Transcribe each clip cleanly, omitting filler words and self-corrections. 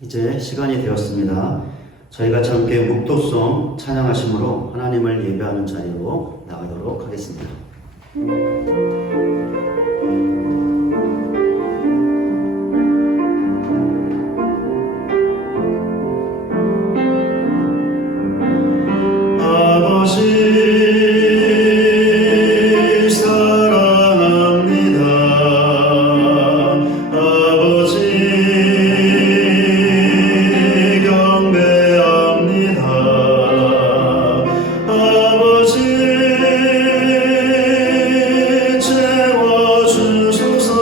이제 시간이 되었습니다. 저희가 함께 묵도송 찬양하심으로 하나님을 예배하는 자리로 나가도록 하겠습니다. 채워주소서.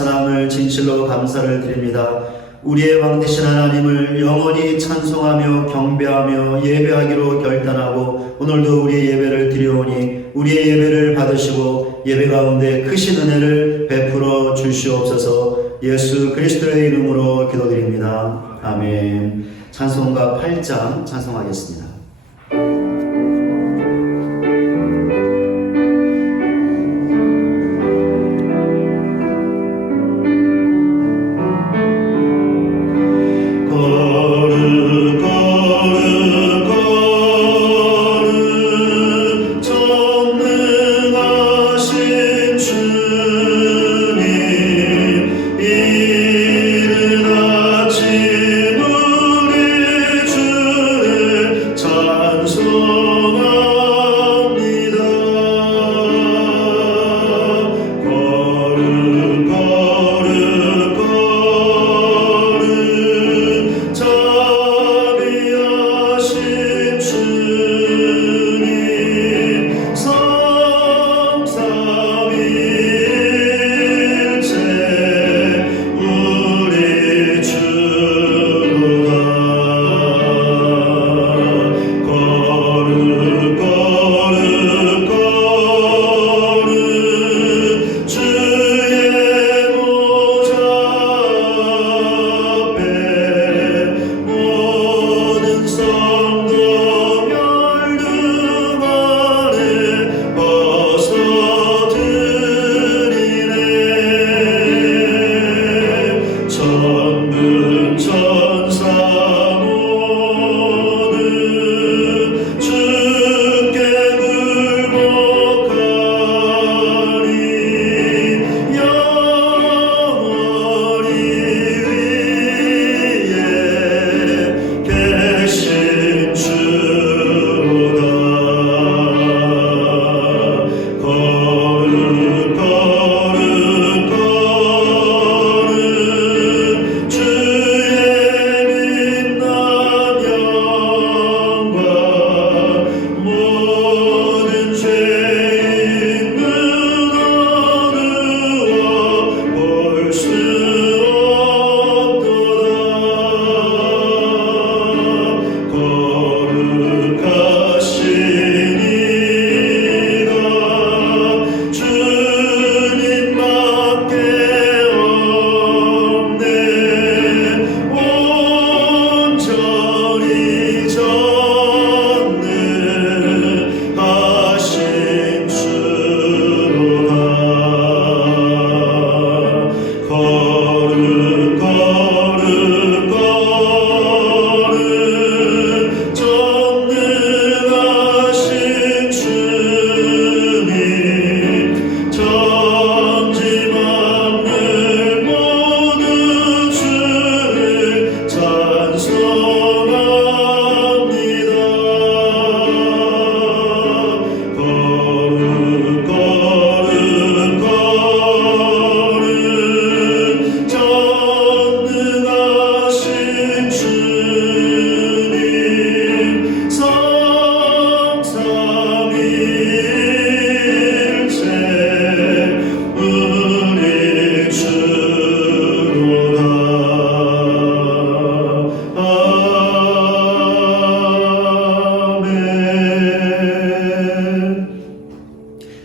사랑을 진실로 감사를 드립니다. 우리의 왕 되신 하나님을 영원히 찬송하며 경배하며 예배하기로 결단하고 오늘도 우리의 예배를 드리오니 우리의 예배를 받으시고 예배 가운데 크신 은혜를 베풀어 주시옵소서. 예수 그리스도의 이름으로 기도드립니다. 아멘. 찬송가 8장 찬송하겠습니다.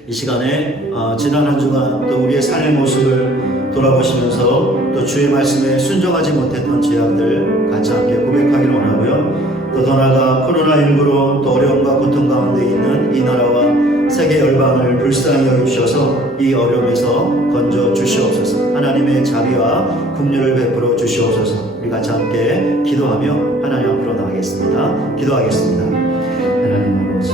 이 시간에 지난 한 주간 또 우리의 삶의 모습을 돌아보시면서 또 주의 말씀에 순종하지 못했던 죄악들 같이 함께 고백하기를 원하고요. 또 더 나아가 코로나19로 또 어려움과 고통 가운데 있는 이 나라와 세계 열방을 불쌍히 여기셔서 이 어려움에서 건져 주시옵소서. 하나님의 자비와 긍휼을 베풀어 주시옵소서. 우리 같이 함께 기도하며 하나님 앞으로 나가겠습니다. 기도하겠습니다. 하나님 아버지,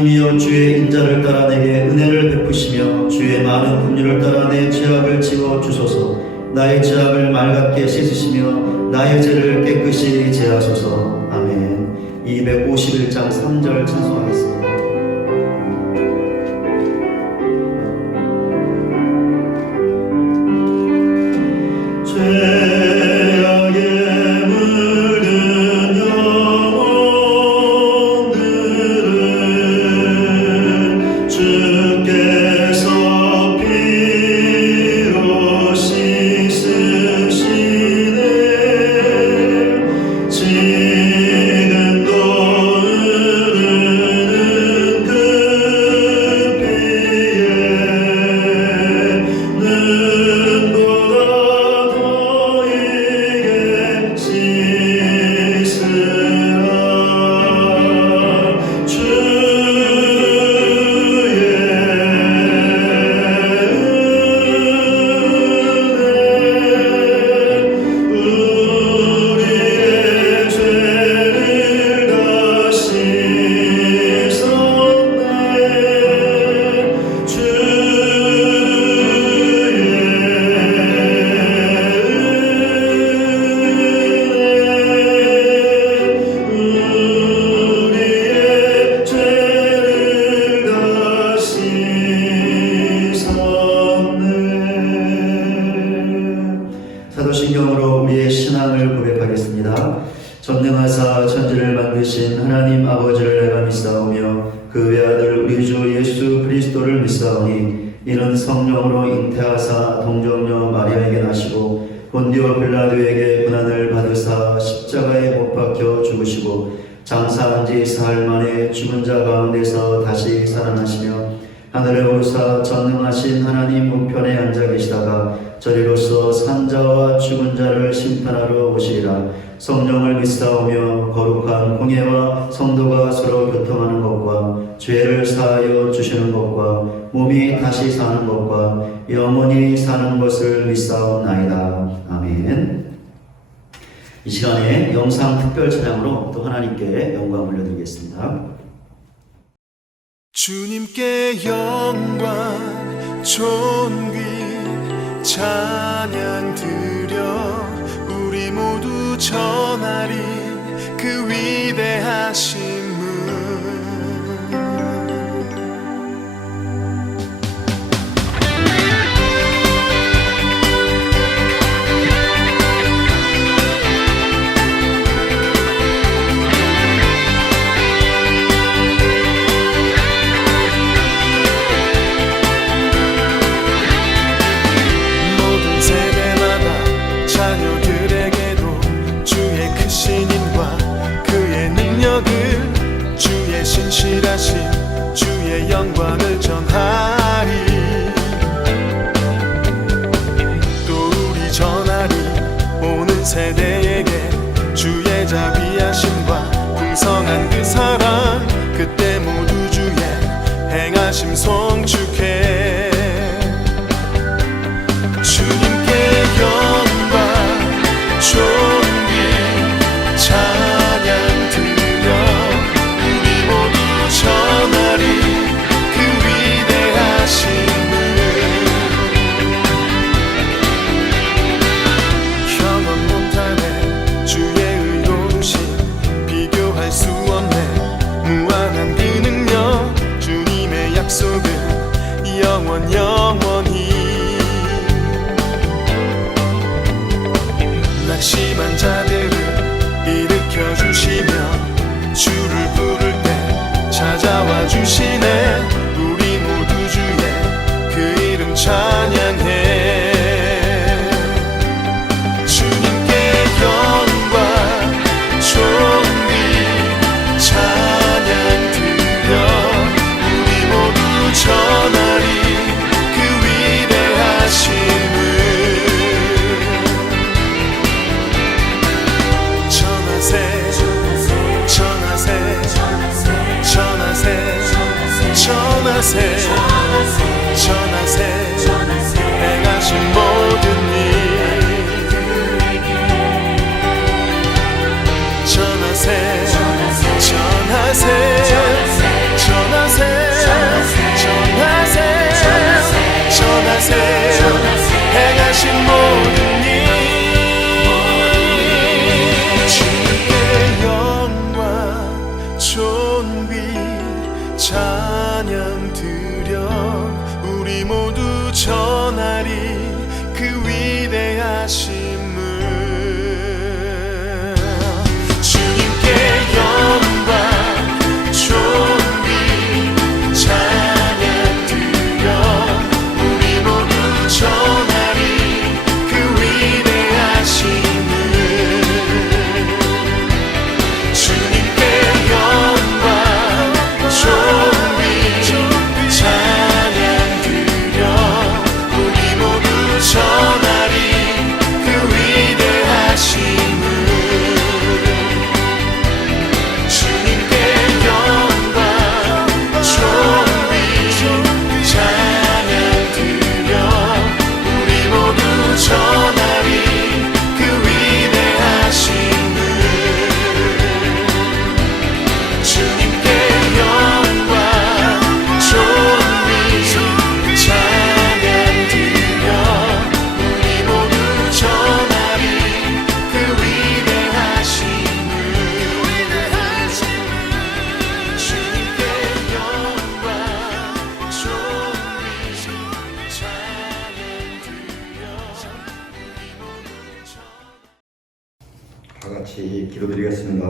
하나님이여 주의 인자를 따라 내게 은혜를 베푸시며 주의 많은 긍휼을 따라 내 죄악을 지워 주소서. 나의 죄악을 맑게 씻으시며 나의 죄를 깨끗이 제하소서. 아멘. 251장 3절 찬송하겠습니다. 죄악에 물든 영혼들을 주께서 피로 씻으시네. 지금도 흐르는 그 피에 눈보다 더 이게 씻으라. 우리의 죄를 다 씻었네. 우리의 죄를 다 씻었네. 사도신경으로 우리의 신앙을 고백하겠습니다. 전능하사 천지를 만드신 하나님 아버지를 내가 믿사오며 그 외아들 우리 주 예수 그리스도를 믿사오니 이는 성령으로 잉태하사 동정녀 마리아에게 나시고 본디오 빌라도에게 고난을 받으사 십자가에 못 박혀 죽으시고 장사한 지 사흘 만에 죽은 자 가운데서 다시 살아나시며 하늘에 오르사 전능하신 하나님 우편에 앉아 계시다가 저리로서 산자와 죽은 자를 심판하러 오시리라. 성령을 믿사오며 거룩한 공예와 성도가 서로 교통하는 것과 죄를 사하여 주시는 것과 몸이 다시 사는 것과 영원히 사는 것을 믿사옵나이다. 아멘. 이 시간에 영상 특별 찬양으로 또 하나님께 영광 올려드리겠습니다. 주님께 영광 존귀 찬양 드려 우리 모두 전하리 그 위대하심을. 신실하신 주의 영광을 전하리. 또 우리 전하리 오는 세대에게 주의 자비하심과 풍성한 그 사랑 그때 모두 주의 행하심 송축해. 주님께 영광 존귀 찬양 전하리 그 위대하심을. 경험 못하네 위대하심을 주님께 영광 존귀 찬양 드려 우리 모두 전하리 그 위대하심을 주님께 영광 존귀 찬양 드려 우리 모두 전하리 그 위대하심을 주님께 영광 존귀 찬양 드려 우리 모두 전하리 그 위대하심을 주님께 영광 존귀 찬양 드려 우리 모두 전하리 그 위대하심을 주님께 영광 존귀 찬양 드려 우리 모두 다 같이 기도드리겠습니다.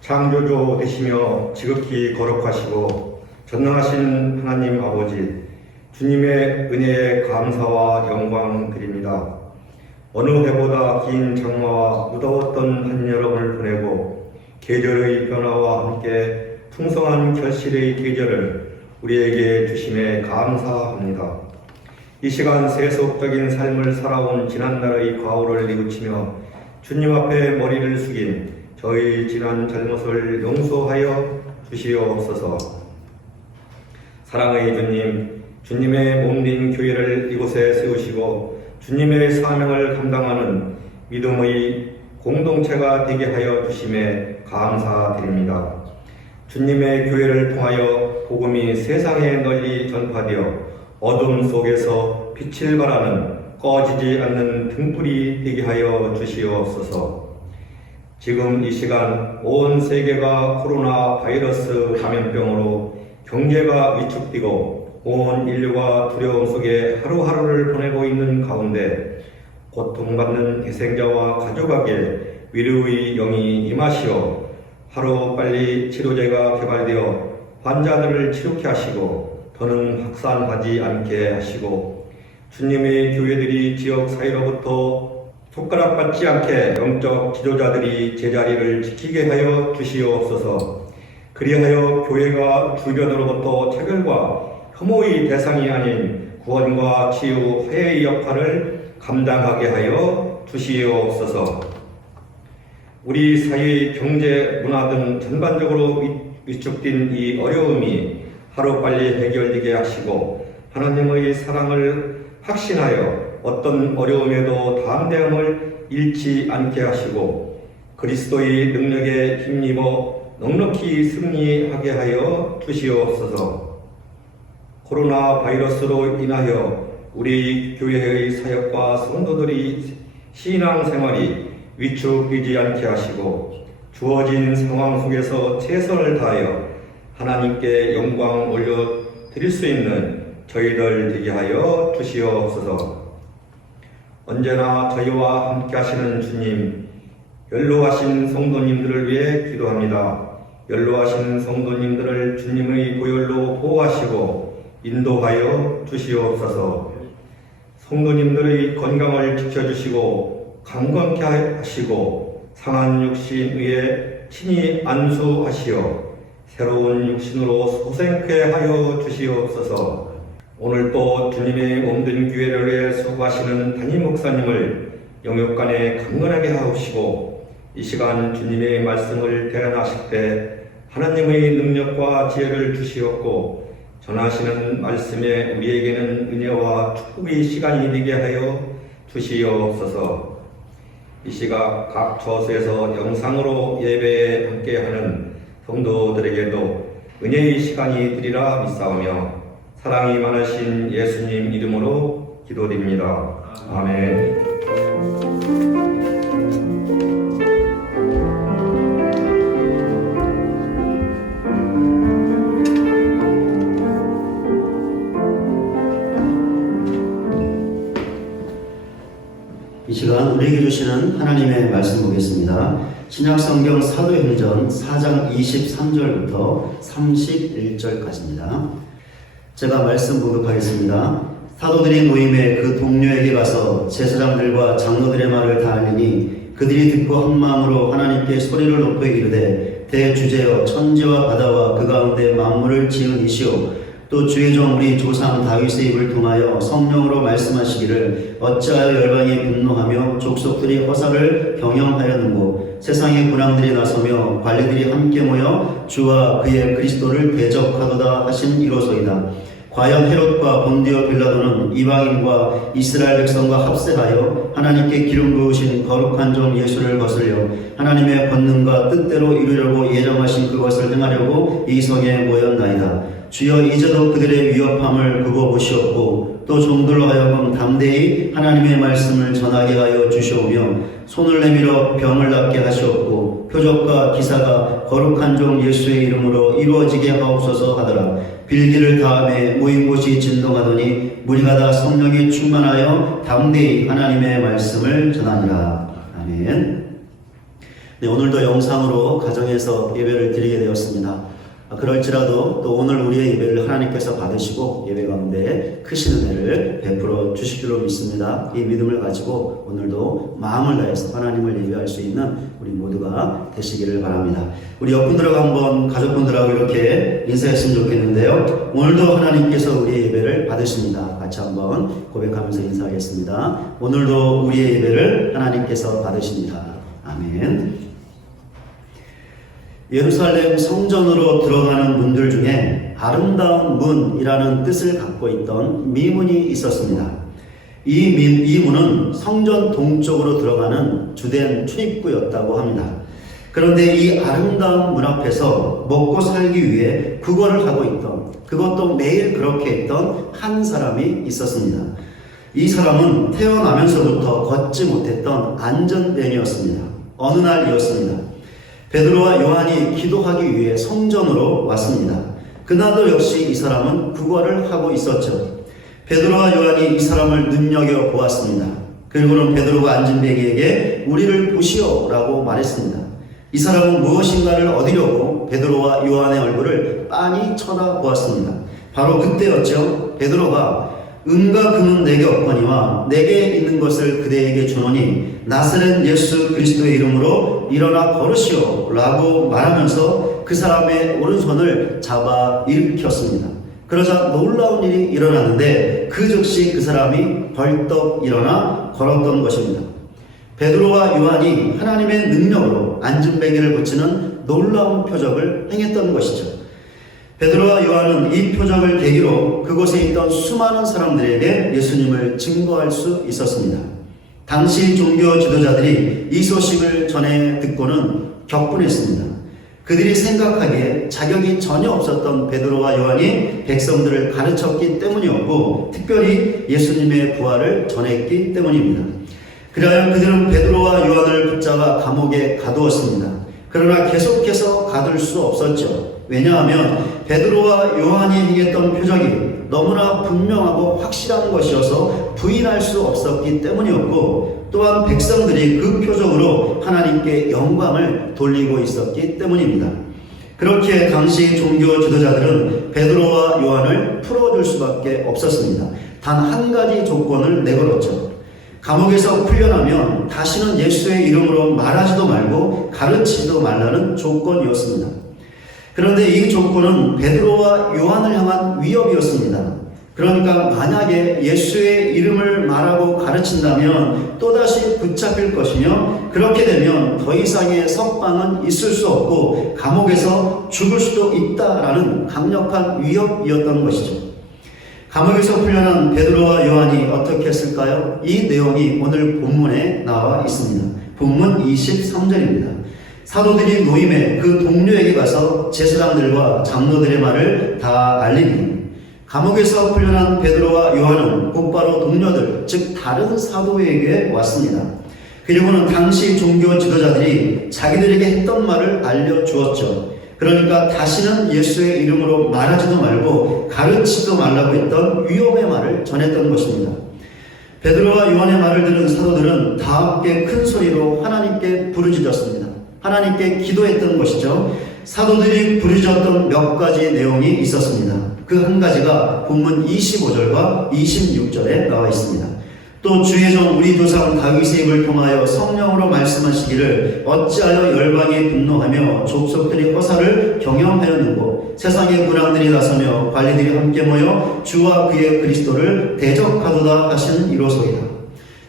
창조주 되시며 지극히 거룩하시고 전능하신 하나님 아버지, 주님의 은혜에 감사와 영광 드립니다. 어느 해보다 긴 장마와 무더웠던 한여름을 보내고 계절의 변화와 함께 풍성한 결실의 계절을 우리에게 주심에 감사합니다. 이 시간 세속적인 삶을 살아온 지난날의 과오를 뉘우치며 주님 앞에 머리를 숙인 저희 지난 잘못을 용서하여 주시옵소서. 사랑의 주님, 주님의 몸된 교회를 이곳에 세우시고 주님의 사명을 감당하는 믿음의 공동체가 되게 하여 주심에 감사드립니다. 주님의 교회를 통하여 복음이 세상에 널리 전파되어 어둠 속에서 빛을 발하는 꺼지지 않는 등불이 되게 하여 주시옵소서. 지금 이 시간 온 세계가 코로나 바이러스 감염병으로 경제가 위축되고 온 인류가 두려움 속에 하루하루를 보내고 있는 가운데 고통받는 희생자와 가족에게 위로의 영이 임하시어 하루빨리 치료제가 개발되어 환자들을 치료케 하시고 더는 확산하지 않게 하시고 주님의 교회들이 지역 사회로부터 손가락받지 않게 영적 지도자들이 제자리를 지키게 하여 주시옵소서. 그리하여 교회가 주변으로부터 차별과 혐오의 대상이 아닌 구원과 치유, 화해의 역할을 감당하게 하여 주시옵소서. 우리 사회의 경제, 문화 등 전반적으로 위축된 이 어려움이 하루빨리 해결되게 하시고 하나님의 사랑을 확신하여 어떤 어려움에도 담대함을 잃지 않게 하시고 그리스도의 능력에 힘입어 넉넉히 승리하게 하여 주시옵소서. 코로나 바이러스로 인하여 우리 교회의 사역과 성도들이 신앙생활이 위축되지 않게 하시고 주어진 상황 속에서 최선을 다하여 하나님께 영광 올려 드릴 수 있는 저희들 되게 하여 주시옵소서. 언제나 저희와 함께 하시는 주님, 연로하신 성도님들을 위해 기도합니다. 연로하신 성도님들을 주님의 보혈로 보호하시고 인도하여 주시옵소서. 성도님들의 건강을 지켜주시고 강건케 하시고 상한 육신 위에 친히 안수하시어 새로운 육신으로 소생케 하여 주시옵소서. 오늘도 주님의 몸된 교회를 위해 수고하시는 담임 목사님을 영육간에 강건하게 하시고 이 시간 주님의 말씀을 대언하실 때 하나님의 능력과 지혜를 주시옵고 전하시는 말씀에 우리에게는 은혜와 축복의 시간이 되게 하여 주시옵소서. 이 시각 각 처소에서 영상으로 예배에 함께하는 성도들에게도 은혜의 시간이 되리라 믿사오며 사랑이 많으신 예수님 이름으로 기도드립니다. 아멘. 이 시간 우리에게 주시는 하나님의 말씀 보겠습니다. 신약성경 사도행전 4장 23절부터 31절까지입니다. 제가 말씀 보도하겠습니다. 사도들이 모임에 그 동료에게 가서 제사장들과 장로들의 말을 다 알리니 그들이 듣고 한 마음으로 하나님께 소리를 높여 이르되 대주제여 천지와 바다와 그 가운데 만물을 지은 이시오 또 주의 종 우리 조상 다윗의 입을 통하여 성령으로 말씀하시기를 어찌하여 열방이 분노하며 족속들이 허사를 경영하였는고 세상의 군왕들이 나서며 관리들이 함께 모여 주와 그의 그리스도를 대적하도다 하신 이로소이다. 과연 헤롯과 본디오 빌라도는 이방인과 이스라엘 백성과 합세하여 하나님께 기름 부으신 거룩한 종 예수를 거슬려 하나님의 권능과 뜻대로 이루려고 예정하신 그것을 행하려고 이 성에 모였나이다. 주여 이제도 그들의 위협함을 굽어보시옵고 또 종들로 하여금 담대히 하나님의 말씀을 전하게 하여 주시오며 손을 내밀어 병을 낫게 하시옵고 표적과 기사가 거룩한 종 예수의 이름으로 이루어지게 하옵소서 하더라. 빌기를 다음에 모인 곳이 진동하더니 무리가 다 성령이 충만하여 담대히 하나님의 말씀을 전하니라. 아멘. 네, 오늘도 영상으로 가정에서 예배를 드리게 되었습니다. 그럴지라도 또 오늘 우리의 예배를 하나님께서 받으시고 예배 가운데 크신 은혜를 베풀어 주실 줄로 믿습니다. 이 믿음을 가지고 오늘도 마음을 다해서 하나님을 예배할 수 있는 우리 모두가 되시기를 바랍니다. 우리 옆분들하고 한번 가족분들하고 이렇게 인사했으면 좋겠는데요. 오늘도 하나님께서 우리의 예배를 받으십니다. 같이 한번 고백하면서 인사하겠습니다. 오늘도 우리의 예배를 하나님께서 받으십니다. 아멘. 예루살렘 성전으로 들어가는 문들 중에 아름다운 문이라는 뜻을 갖고 있던 미문이 있었습니다. 이 문은 성전 동쪽으로 들어가는 주된 출입구였다고 합니다. 그런데 이 아름다운 문 앞에서 먹고 살기 위해 구걸을 하고 있던, 그것도 매일 그렇게 했던 한 사람이 있었습니다. 이 사람은 태어나면서부터 걷지 못했던 안전병이었습니다. 어느 날이었습니다. 베드로와 요한이 기도하기 위해 성전으로 왔습니다. 그날도 역시 이 사람은 구걸을 하고 있었죠. 베드로와 요한이 이 사람을 눈여겨보았습니다. 그리고는 베드로가 안진뱅이에게 우리를 보시오라고 말했습니다. 이 사람은 무엇인가를 얻으려고 베드로와 요한의 얼굴을 빤히 쳐다보았습니다. 바로 그때였죠. 베드로가 은과 금은 내게 없거니와 내게 있는 것을 그대에게 주노니 나사렛 예수 그리스도의 이름으로 일어나 걸으시오 라고 말하면서 그 사람의 오른손을 잡아 일으켰습니다. 그러자 놀라운 일이 일어났는데 그 즉시 그 사람이 벌떡 일어나 걸었던 것입니다. 베드로와 요한이 하나님의 능력으로 안진뱅이를 고치는 놀라운 표적을 행했던 것이죠. 베드로와 요한은 이 표적을 계기로 그곳에 있던 수많은 사람들에게 예수님을 증거할 수 있었습니다. 당시 종교 지도자들이 이 소식을 전해 듣고는 격분했습니다. 그들이 생각하기에 자격이 전혀 없었던 베드로와 요한이 백성들을 가르쳤기 때문이었고 특별히 예수님의 부활을 전했기 때문입니다. 그래야 그들은 베드로와 요한을 붙잡아 감옥에 가두었습니다. 그러나 계속해서 가둘 수 없었죠. 왜냐하면 베드로와 요한이 행했던 표적이 너무나 분명하고 확실한 것이어서 부인할 수 없었기 때문이었고 또한 백성들이 그 표적으로 하나님께 영광을 돌리고 있었기 때문입니다. 그렇게 당시 종교 지도자들은 베드로와 요한을 풀어줄 수밖에 없었습니다. 단 한 가지 조건을 내걸었죠. 감옥에서 풀려나면 다시는 예수의 이름으로 말하지도 말고 가르치지도 말라는 조건이었습니다. 그런데 이 조건은 베드로와 요한을 향한 위협이었습니다. 그러니까 만약에 예수의 이름을 말하고 가르친다면 또다시 붙잡힐 것이며 그렇게 되면 더 이상의 석방은 있을 수 없고 감옥에서 죽을 수도 있다라는 강력한 위협이었던 것이죠. 감옥에서 풀려난 베드로와 요한이 어떻게 했을까요? 이 내용이 오늘 본문에 나와 있습니다. 본문 23절입니다. 사도들이 노임에 그 동료에게 가서 제사장들과 장로들의 말을 다 알리니 감옥에서 풀려난 베드로와 요한은 곧바로 동료들, 즉 다른 사도에게 왔습니다. 그리고는 당시 종교 지도자들이 자기들에게 했던 말을 알려주었죠. 그러니까 다시는 예수의 이름으로 말하지도 말고 가르치지도 말라고 했던 위협의 말을 전했던 것입니다. 베드로와 요한의 말을 들은 사도들은 다 함께 큰 소리로 하나님께 부르짖었습니다. 하나님께 기도했던 것이죠. 사도들이 부르짖었던 몇 가지 내용이 있었습니다. 그 한 가지가 본문 25절과 26절에 나와 있습니다. 또 주의 종 우리 조상 다윗의 입을 통하여 성령으로 말씀하시기를 어찌하여 열방이 분노하며 족속들이 허사를 경영하였는고 세상의 문왕들이 나서며 관리들이 함께 모여 주와 그의 그리스도를 대적하도다 하신 이로소이다.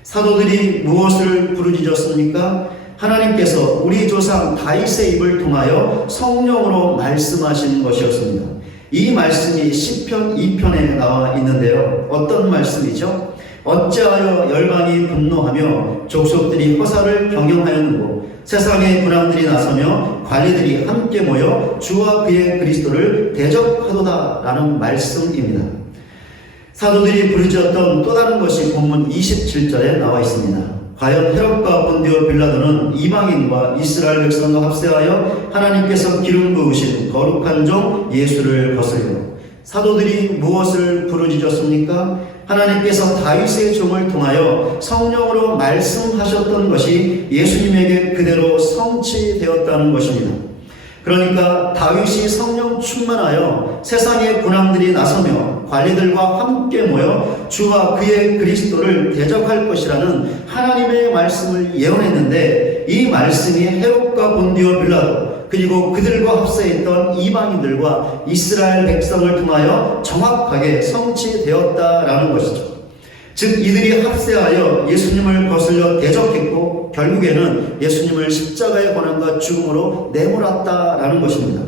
사도들이 무엇을 부르짖었습니까? 하나님께서 우리 조상 다윗의 입을 통하여 성령으로 말씀하신 것이었습니다. 이 말씀이 시편 2편에 나와 있는데요. 어떤 말씀이죠? 어찌하여 열방이 분노하며 족속들이 허사를 경영하였는고 세상의 군왕들이 나서며 관리들이 함께 모여 주와 그의 그리스도를 대적하도다 라는 말씀입니다. 사도들이 부르짖었던 또 다른 것이 본문 27절에 나와 있습니다. 과연 헤롯과 본디오 빌라도는 이방인과 이스라엘 백성과 합세하여 하나님께서 기름 부으신 거룩한 종 예수를 거슬려 사도들이 무엇을 부르짖었습니까? 하나님께서 다윗의 종을 통하여 성령으로 말씀하셨던 것이 예수님에게 그대로 성취되었다는 것입니다. 그러니까 다윗이 성령 충만하여 세상의 군왕들이 나서며 관리들과 함께 모여 주와 그의 그리스도를 대적할 것이라는 하나님의 말씀을 예언했는데 이 말씀이 헤롯과 본디오 빌라도 그리고 그들과 합세했던 이방인들과 이스라엘 백성을 통하여 정확하게 성취되었다라는 것이죠. 즉 이들이 합세하여 예수님을 거슬려 대적했고 결국에는 예수님을 십자가의 고난과 죽음으로 내몰았다라는 것입니다.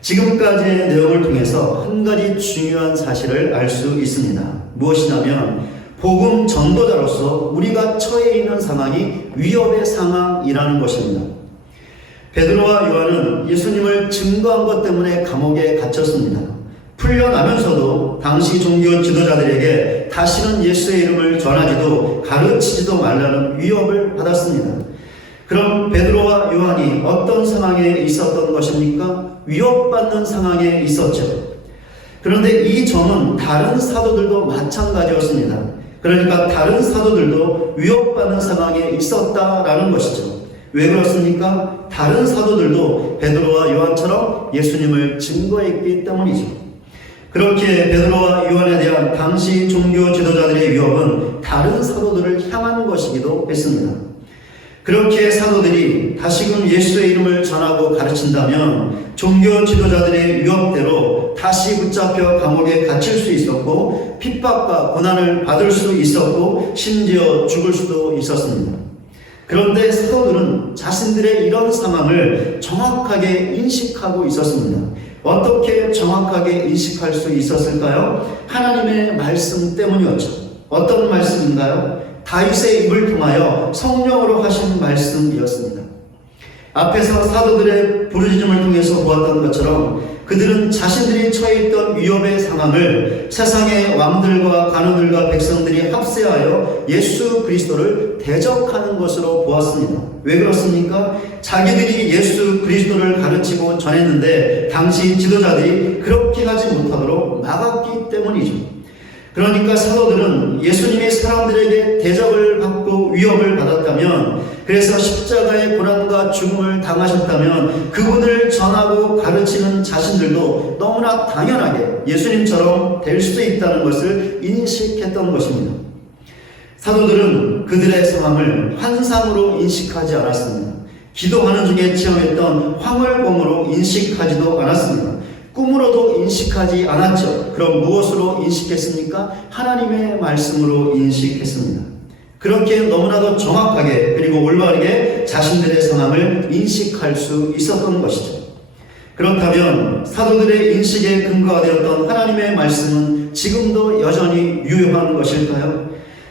지금까지의 내용을 통해서 한 가지 중요한 사실을 알 수 있습니다. 무엇이냐면 복음 전도자로서 우리가 처해 있는 상황이 위협의 상황이라는 것입니다. 베드로와 요한은 예수님을 증거한 것 때문에 감옥에 갇혔습니다. 풀려나면서도 당시 종교 지도자들에게 다시는 예수의 이름을 전하지도 가르치지도 말라는 위협을 받았습니다. 그럼 베드로와 요한이 어떤 상황에 있었던 것입니까? 위협받는 상황에 있었죠. 그런데 이 점은 다른 사도들도 마찬가지였습니다. 그러니까 다른 사도들도 위협받는 상황에 있었다라는 것이죠. 왜 그렇습니까? 다른 사도들도 베드로와 요한처럼 예수님을 증거했기 때문이죠. 그렇게 베드로와 요한에 대한 당시 종교 지도자들의 위협은 다른 사도들을 향한 것이기도 했습니다. 그렇게 사도들이 다시금 예수의 이름을 전하고 가르친다면 종교 지도자들의 위협대로 다시 붙잡혀 감옥에 갇힐 수 있었고 핍박과 고난을 받을 수 있었고 심지어 죽을 수도 있었습니다. 그런데 사도들은 자신들의 이런 상황을 정확하게 인식하고 있었습니다. 어떻게 정확하게 인식할 수 있었을까요? 하나님의 말씀 때문이었죠. 어떤 말씀인가요? 다윗의 입을 통하여 성령으로 하신 말씀이었습니다. 앞에서 사도들의 부르짖음을 통해서 보았던 것처럼 그들은 자신들이 처해 있던 위협의 상황을 세상의 왕들과 관원들과 백성들이 합세하여 예수 그리스도를 대적하는 것으로 보았습니다. 왜 그렇습니까? 자기들이 예수 그리스도를 가르치고 전했는데 당시 지도자들이 그렇게 하지 못하도록 막았기 때문이죠. 그러니까 사도들은 예수님이 사람들에게 대적을 받고 위협을 받았다면, 그래서 십자가의 고난과 죽음을 당하셨다면 그분을 전하고 가르치는 자신들도 너무나 당연하게 예수님처럼 될 수 있다는 것을 인식했던 것입니다. 사도들은 그들의 상황을 환상으로 인식하지 않았습니다. 기도하는 중에 체험했던 황홀공으로 인식하지도 않았습니다. 꿈으로도 인식하지 않았죠. 그럼 무엇으로 인식했습니까? 하나님의 말씀으로 인식했습니다. 그렇게 너무나도 정확하게 그리고 올바르게 자신들의 상황을 인식할 수 있었던 것이죠. 그렇다면 사도들의 인식에 근거가 되었던 하나님의 말씀은 지금도 여전히 유효한 것일까요?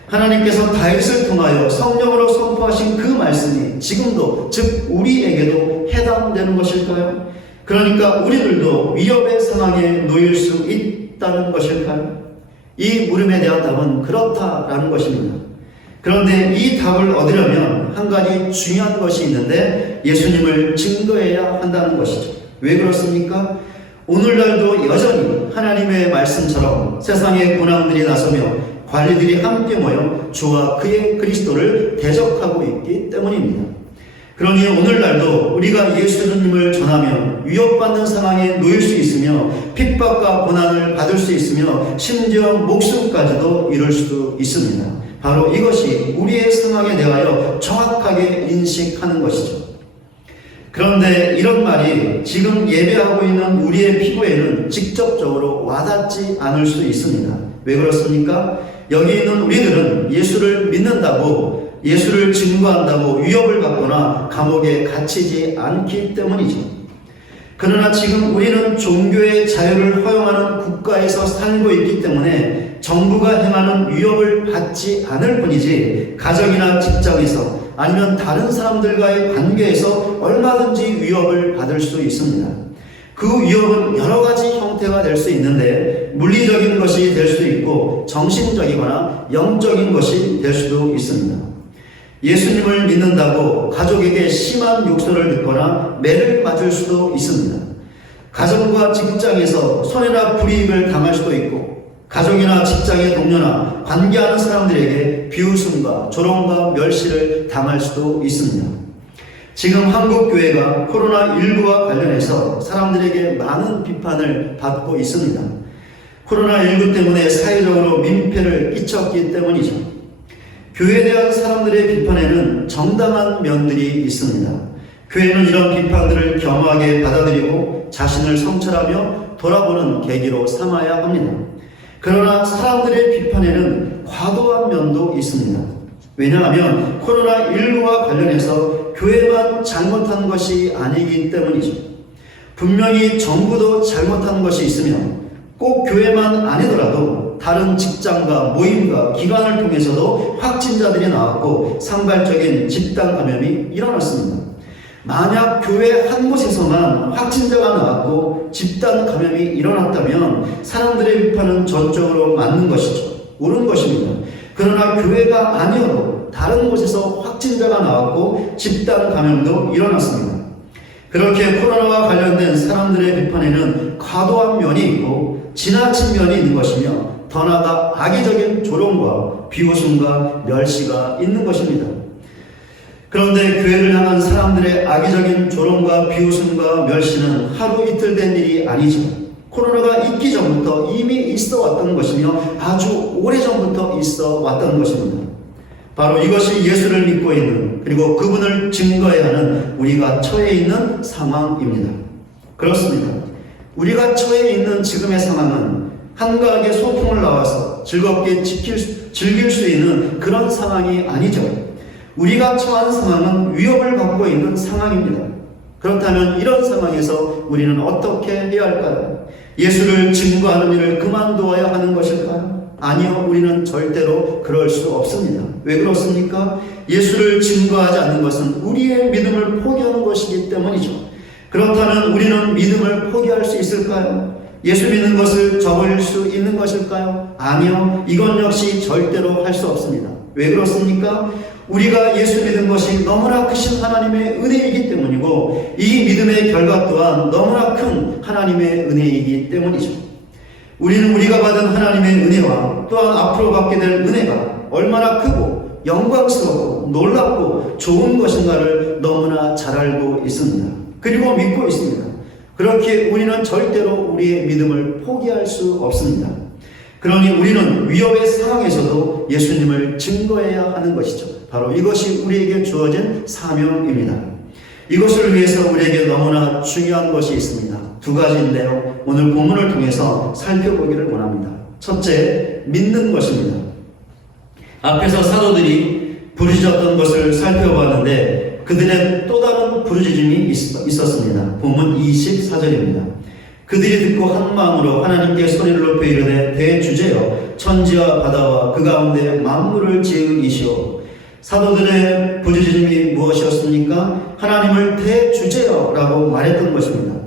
하나님께서 다윗을 통하여 성령으로 선포하신 그 말씀이 지금도, 즉 우리에게도 해당되는 것일까요? 그러니까 우리들도 위협의 상황에 놓일 수 있다는 것일까요? 이 물음에 대한 답은 그렇다라는 것입니다. 그런데 이 답을 얻으려면 한 가지 중요한 것이 있는데 예수님을 증거해야 한다는 것이죠. 왜 그렇습니까? 오늘날도 여전히 하나님의 말씀처럼 세상의 군왕들이 나서며 관리들이 함께 모여 주와 그의 그리스도를 대적하고 있기 때문입니다. 그러니 오늘날도 우리가 예수님을 전하며 위협받는 상황에 놓일 수 있으며 핍박과 고난을 받을 수 있으며 심지어 목숨까지도 잃을 수도 있습니다. 바로 이것이 우리의 상황에 대하여 정확하게 인식하는 것이죠. 그런데 이런 말이 지금 예배하고 있는 우리의 피부에는 직접적으로 와닿지 않을 수 있습니다. 왜 그렇습니까? 여기 있는 우리들은 예수를 믿는다고, 예수를 증거한다고 위협을 받거나 감옥에 갇히지 않기 때문이죠. 그러나 지금 우리는 종교의 자유를 허용하는 국가에서 살고 있기 때문에 정부가 행하는 위협을 받지 않을 뿐이지, 가정이나 직장에서 아니면 다른 사람들과의 관계에서 얼마든지 위협을 받을 수 있습니다. 그 위협은 여러 가지 형태가 될 수 있는데, 물리적인 것이 될 수도 있고 정신적이거나 영적인 것이 될 수도 있습니다. 예수님을 믿는다고 가족에게 심한 욕설을 듣거나 매를 맞을 수도 있습니다. 가정과 직장에서 손해나 불이익을 당할 수도 있고, 가족이나 직장의 동료나 관계하는 사람들에게 비웃음과 조롱과 멸시를 당할 수도 있습니다. 지금 한국교회가 코로나19와 관련해서 사람들에게 많은 비판을 받고 있습니다. 코로나19 때문에 사회적으로 민폐를 끼쳤기 때문이죠. 교회에 대한 사람들의 비판에는 정당한 면들이 있습니다. 교회는 이런 비판들을 겸허하게 받아들이고 자신을 성찰하며 돌아보는 계기로 삼아야 합니다. 그러나 사람들의 비판에는 과도한 면도 있습니다. 왜냐하면 코로나19와 관련해서 교회만 잘못한 것이 아니기 때문이죠. 분명히 정부도 잘못한 것이 있으며 꼭 교회만 아니더라도 다른 직장과 모임과 기관을 통해서도 확진자들이 나왔고 산발적인 집단 감염이 일어났습니다. 만약 교회 한 곳에서만 확진자가 나왔고 집단 감염이 일어났다면 사람들의 비판은 전적으로 맞는 것이죠. 옳은 것입니다. 그러나 교회가 아니어도 다른 곳에서 확진자가 나왔고 집단 감염도 일어났습니다. 그렇게 코로나와 관련된 사람들의 비판에는 과도한 면이 있고 지나친 면이 있는 것이며, 더 나아가 악의적인 조롱과 비웃음과 멸시가 있는 것입니다. 그런데 교회를 향한 사람들의 악의적인 조롱과 비웃음과 멸시는 하루 이틀 된 일이 아니죠. 코로나가 있기 전부터 이미 있어 왔던 것이며 아주 오래전부터 있어 왔던 것입니다. 바로 이것이 예수를 믿고 있는, 그리고 그분을 증거해야 하는 우리가 처해 있는 상황입니다. 그렇습니다. 우리가 처해 있는 지금의 상황은 한가하게 소풍을 나와서 즐겁게 즐길 수 있는 그런 상황이 아니죠. 우리가 처한 상황은 위협을 받고 있는 상황입니다. 그렇다면 이런 상황에서 우리는 어떻게 해야 할까요? 예수를 증거하는 일을 그만두어야 하는 것일까요? 아니요, 우리는 절대로 그럴 수 없습니다. 왜 그렇습니까? 예수를 증거하지 않는 것은 우리의 믿음을 포기하는 것이기 때문이죠. 그렇다면 우리는 믿음을 포기할 수 있을까요? 예수 믿는 것을 저버릴 수 있는 것일까요? 아니요, 이건 역시 절대로 할 수 없습니다. 왜 그렇습니까? 우리가 예수 믿은 것이 너무나 크신 하나님의 은혜이기 때문이고, 이 믿음의 결과 또한 너무나 큰 하나님의 은혜이기 때문이죠. 우리는 우리가 받은 하나님의 은혜와 또한 앞으로 받게 될 은혜가 얼마나 크고 영광스럽고 놀랍고 좋은 것인가를 너무나 잘 알고 있습니다. 그리고 믿고 있습니다. 그렇게 우리는 절대로 우리의 믿음을 포기할 수 없습니다. 그러니 우리는 위협의 상황에서도 예수님을 증거해야 하는 것이죠. 바로 이것이 우리에게 주어진 사명입니다. 이것을 위해서 우리에게 너무나 중요한 것이 있습니다. 두 가지인데요, 오늘 본문을 통해서 살펴보기를 원합니다. 첫째, 믿는 것입니다. 앞에서 사도들이 부르짖었던 것을 살펴봤는데 그들의 또 다른 부르짖음이 있었습니다. 본문 24절입니다. 그들이 듣고 한 마음으로 하나님께 소리를 높여 이르되 대주제여 천지와 바다와 그 가운데 만물을 지은 이시오. 사도들의 부르짖음이 무엇이었습니까? 하나님을 대주제여라고 말했던 것입니다.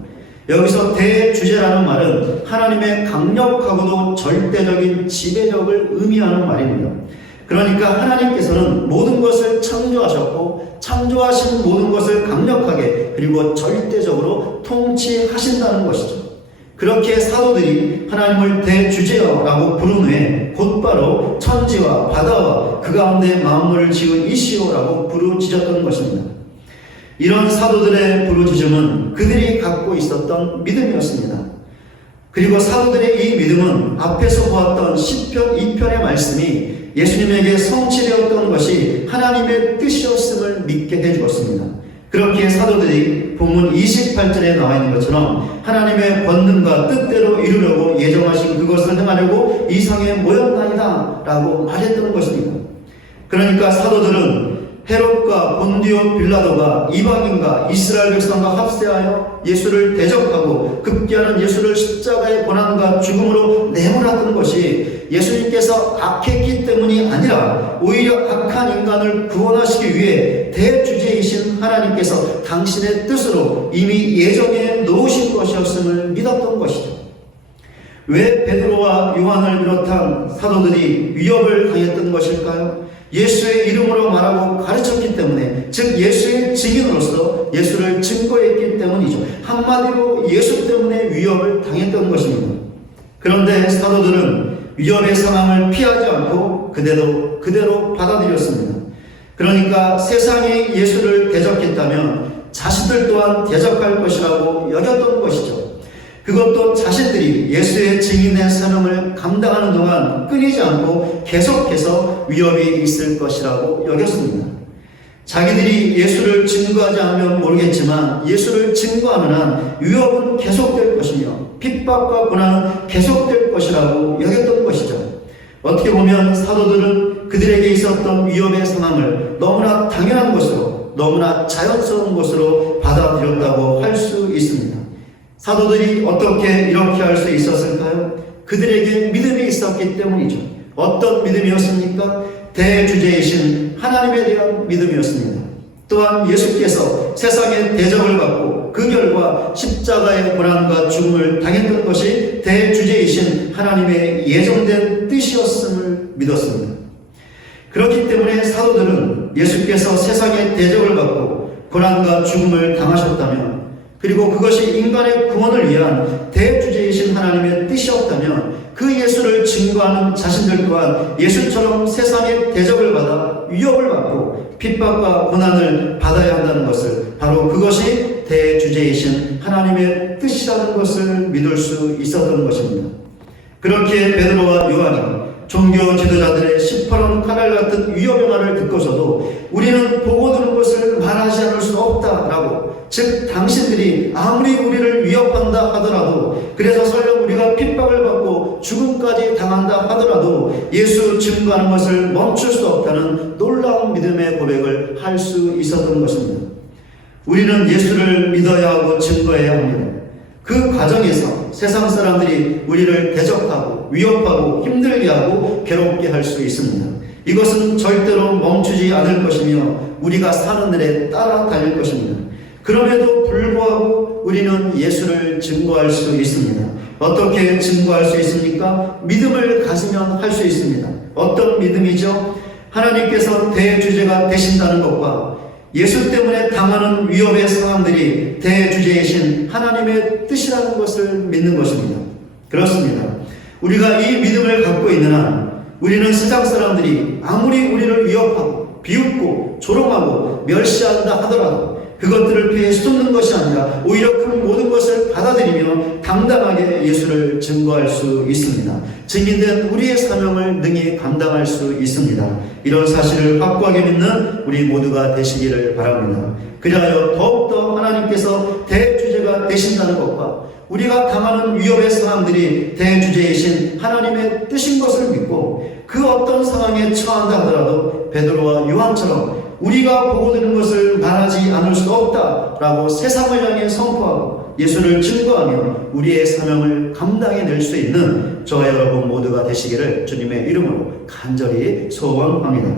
여기서 대주제라는 말은 하나님의 강력하고도 절대적인 지배력을 의미하는 말입니다. 그러니까 하나님께서는 모든 것을 창조하셨고 창조하신 모든 것을 강력하게 그리고 절대적으로 통치하신다는 것이죠. 그렇게 사도들이 하나님을 대주제어라고 부른 후에 곧바로 천지와 바다와 그 가운데 만물을 지은 이시오라고 부르짖었던 것입니다. 이런 사도들의 부르짖음은 그들이 갖고 있었던 믿음이었습니다. 그리고 사도들의 이 믿음은 앞에서 보았던 시편 2편의 말씀이 예수님에게 성취되었던 것이 하나님의 뜻이었음을 믿게 해주었습니다. 그렇게 사도들이 본문 28절에 나와 있는 것처럼 하나님의 권능과 뜻대로 이루려고 예정하신 그것을 행하려고 이 상에 모였나이다 라고 말했던 것입니다. 그러니까 사도들은 헤롯과 본디오 빌라도가 이방인과 이스라엘 백성과 합세하여 예수를 대적하고 급기야는 예수를 십자가의 고난과 죽음으로 내몰았던 것이 예수님께서 악했기 때문이 아니라 오히려 악한 인간을 구원하시기 위해 대주제이신 하나님께서 당신의 뜻으로 이미 예정해 놓으신 것이었음을 믿었던 것이죠. 왜 베드로와 요한을 비롯한 사도들이 위협을 당했던 것일까요? 예수의 이름으로 말하고 가르쳤기 때문에, 즉 예수의 증인으로서 예수를 증거했기 때문이죠. 한마디로 예수 때문에 위협을 당했던 것입니다. 그런데 사도들은 위협의 상황을 피하지 않고 그대로 받아들였습니다. 그러니까 세상이 예수를 대적했다면 자신들 또한 대적할 것이라고 여겼던 것이죠. 그것도 자신들이 예수의 증인의 사명을 감당하는 동안 끊이지 않고 계속해서 위협이 있을 것이라고 여겼습니다. 자기들이 예수를 증거하지 않으면 모르겠지만 예수를 증거하는 한 위협은 계속될 것이며 핍박과 고난은 계속될 것이라고 여겼던 것이죠. 어떻게 보면 사도들은 그들에게 있었던 위협의 상황을 너무나 당연한 것으로, 너무나 자연스러운 것으로 받아들였다고 할 수 있습니다. 사도들이 어떻게 이렇게 할 수 있었을까요? 그들에게 믿음이 있었기 때문이죠. 어떤 믿음이었습니까? 대주제이신 하나님에 대한 믿음이었습니다. 또한 예수께서 세상의 대적을 받고 그 결과 십자가의 고난과 죽음을 당했던 것이 대주제이신 하나님의 예정된 뜻이었음을 믿었습니다. 그렇기 때문에 사도들은 예수께서 세상의 대적을 받고 고난과 죽음을 당하셨다면, 그리고 그것이 인간의 구원을 위한 대주제이신 하나님의 뜻이었다면 그 예수를 증거하는 자신들 또한 예수처럼 세상의 대적을 받아 위협을 받고 핍박과 고난을 받아야 한다는 것을, 바로 그것이 대주제이신 하나님의 뜻이라는 것을 믿을 수 있었던 것입니다. 그렇게 베드로와 요한이 종교 지도자들의 시퍼런 칼날 같은 위협의 말을 듣고서도 우리는 보고 들은 것을 말하지 않을 수 없다라고, 즉 당신들이 아무리 우리를 위협한다 하더라도, 그래서 설령 우리가 핍박을 받고 죽음까지 당한다 하더라도 예수 증거하는 것을 멈출 수 없다는 놀라운 믿음의 고백을 할 수 있었던 것입니다. 우리는 예수를 믿어야 하고 증거해야 합니다. 그 과정에서 세상 사람들이 우리를 대적하고 위협하고 힘들게 하고 괴롭게 할 수 있습니다. 이것은 절대로 멈추지 않을 것이며 우리가 사는 일에 따라다닐 것입니다. 그럼에도 불구하고 우리는 예수를 증거할 수 있습니다. 어떻게 증거할 수 있습니까? 믿음을 가지면 할 수 있습니다. 어떤 믿음이죠? 하나님께서 대주제가 되신다는 것과 예수 때문에 당하는 위협의 상황들이 대주제이신 하나님의 뜻이라는 것을 믿는 것입니다. 그렇습니다. 우리가 이 믿음을 갖고 있는 한 우리는 세상 사람들이 아무리 우리를 위협하고 비웃고 조롱하고 멸시한다 하더라도 그것들을 피해 숨는 것이 아니라 오히려 그 모든 것을 받아들이며 당당하게 예수를 증거할 수 있습니다. 증인된 우리의 사명을 능히 감당할 수 있습니다. 이런 사실을 확고하게 믿는 우리 모두가 되시기를 바랍니다. 그리하여 더욱더 하나님께서 대주제가 되신다는 것과 우리가 당하는 위협의 상황들이 대주제이신 하나님의 뜻인 것을 믿고 그 어떤 상황에 처한다 하더라도 베드로와 요한처럼 우리가 보고 들은 것을 말하지 않을 수 없다라고 세상을 향해 선포하고 예수를 증거하며 우리의 사명을 감당해낼 수 있는 저와 여러분 모두가 되시기를 주님의 이름으로 간절히 소원합니다.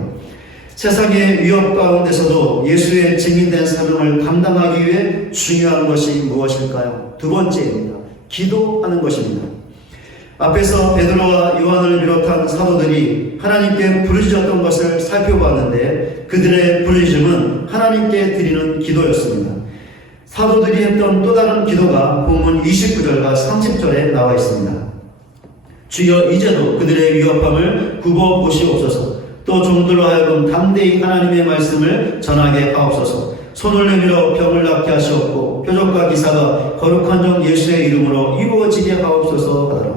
세상의 위협 가운데서도 예수의 증인된 사명을 감당하기 위해 중요한 것이 무엇일까요? 두 번째입니다. 기도하는 것입니다. 앞에서 베드로와 요한을 비롯한 사도들이 하나님께 부르짖었던 것을 살펴봤는데 그들의 부르짖음은 하나님께 드리는 기도였습니다. 사도들이 했던 또 다른 기도가 본문 29절과 30절에 나와 있습니다. 주여 이제도 그들의 위협함을 굽어 보시옵소서. 또 종들로 하여금 담대히 하나님의 말씀을 전하게 하옵소서. 손을 내밀어 병을 낫게 하시옵고 표적과 기사가 거룩한 종 예수의 이름으로 이루어지게 하옵소서 하더라.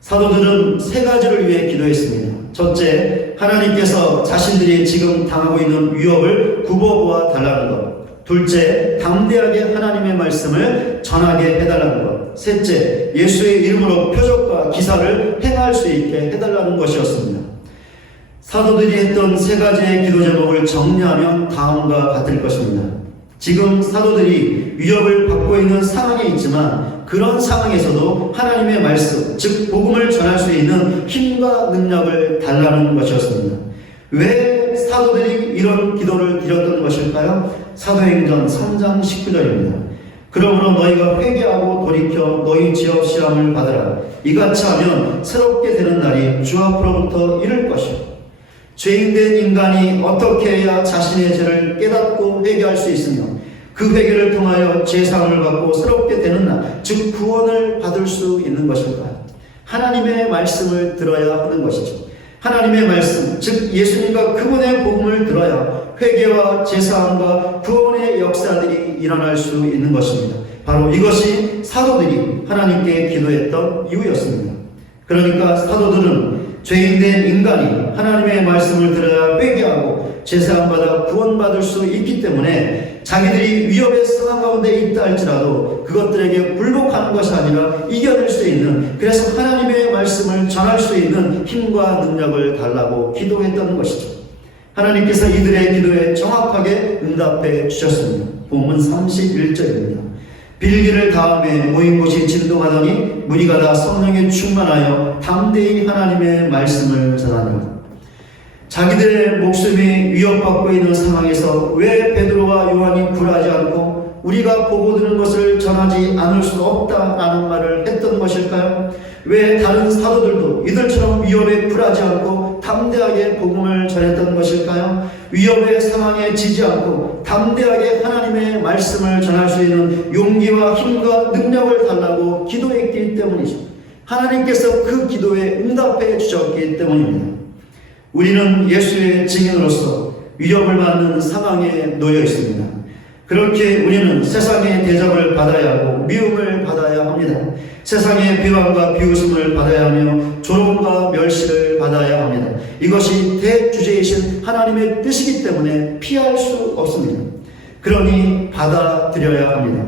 사도들은 세 가지를 위해 기도했습니다. 첫째, 하나님께서 자신들이 지금 당하고 있는 위협을 굽어보아 달라는 것. 둘째, 담대하게 하나님의 말씀을 전하게 해달라는 것. 셋째, 예수의 이름으로 표적과 기사를 행할 수 있게 해달라는 것이었습니다. 사도들이 했던 세 가지의 기도 제목을 정리하면 다음과 같을 것입니다. 지금 사도들이 위협을 받고 있는 상황에 있지만 그런 상황에서도 하나님의 말씀, 즉 복음을 전할 수 있는 힘과 능력을 달라는 것이었습니다. 왜 사도들이 이런 기도를 드렸던 것일까요? 사도행전 3장 19절입니다. 그러므로 너희가 회개하고 돌이켜 너희 지역 시험을 받으라. 이같이 하면 새롭게 되는 날이 주 앞으로부터 이를 것이요. 죄인된 인간이 어떻게 해야 자신의 죄를 깨닫고 회개할 수 있으며 그 회개를 통하여 죄사함을 받고 새롭게 되는 날, 즉 구원을 받을 수 있는 것일까요? 하나님의 말씀을 들어야 하는 것이죠. 하나님의 말씀, 즉 예수님과 그분의 복음을 들어야 회개와 제사함과 구원의 역사들이 일어날 수 있는 것입니다. 바로 이것이 사도들이 하나님께 기도했던 이유였습니다. 그러니까 사도들은 죄인된 인간이 하나님의 말씀을 들어야 회개하고 제사함 받아 구원받을 수 있기 때문에 자기들이 위협의 상황 가운데 있다 할지라도 그것들에게 굴복하는 것이 아니라 이겨낼 수 있는, 그래서 하나님의 말씀을 전할 수 있는 힘과 능력을 달라고 기도했던 것이죠. 하나님께서 이들의 기도에 정확하게 응답해 주셨습니다. 본문 31절입니다. 빌기를 다음에 모인 곳이 진동하더니 무리가 다 성령에 충만하여 담대히 하나님의 말씀을 전하니라. 자기들의 목숨이 위협받고 있는 상황에서 왜 베드로와 요한이 굴하지 않고 우리가 보고 들은 것을 전하지 않을 수 없다라는 말을 했던 것일까요? 왜 다른 사도들도 이들처럼 위협에 굴하지 않고 담대하게 복음을 전했던 것일까요? 위협의 상황에 지지 않고 담대하게 하나님의 말씀을 전할 수 있는 용기와 힘과 능력을 달라고 기도했기 때문이죠. 하나님께서 그 기도에 응답해 주셨기 때문입니다. 우리는 예수의 증인으로서 위협을 받는 상황에 놓여 있습니다. 그렇게 우리는 세상의 대접을 받아야 하고 미움을 받아야 합니다. 세상의 비방과 비웃음을 받아야 하며 조롱과 멸시를 받아야 합니다. 이것이 대주제이신 하나님의 뜻이기 때문에 피할 수 없습니다. 그러니 받아들여야 합니다.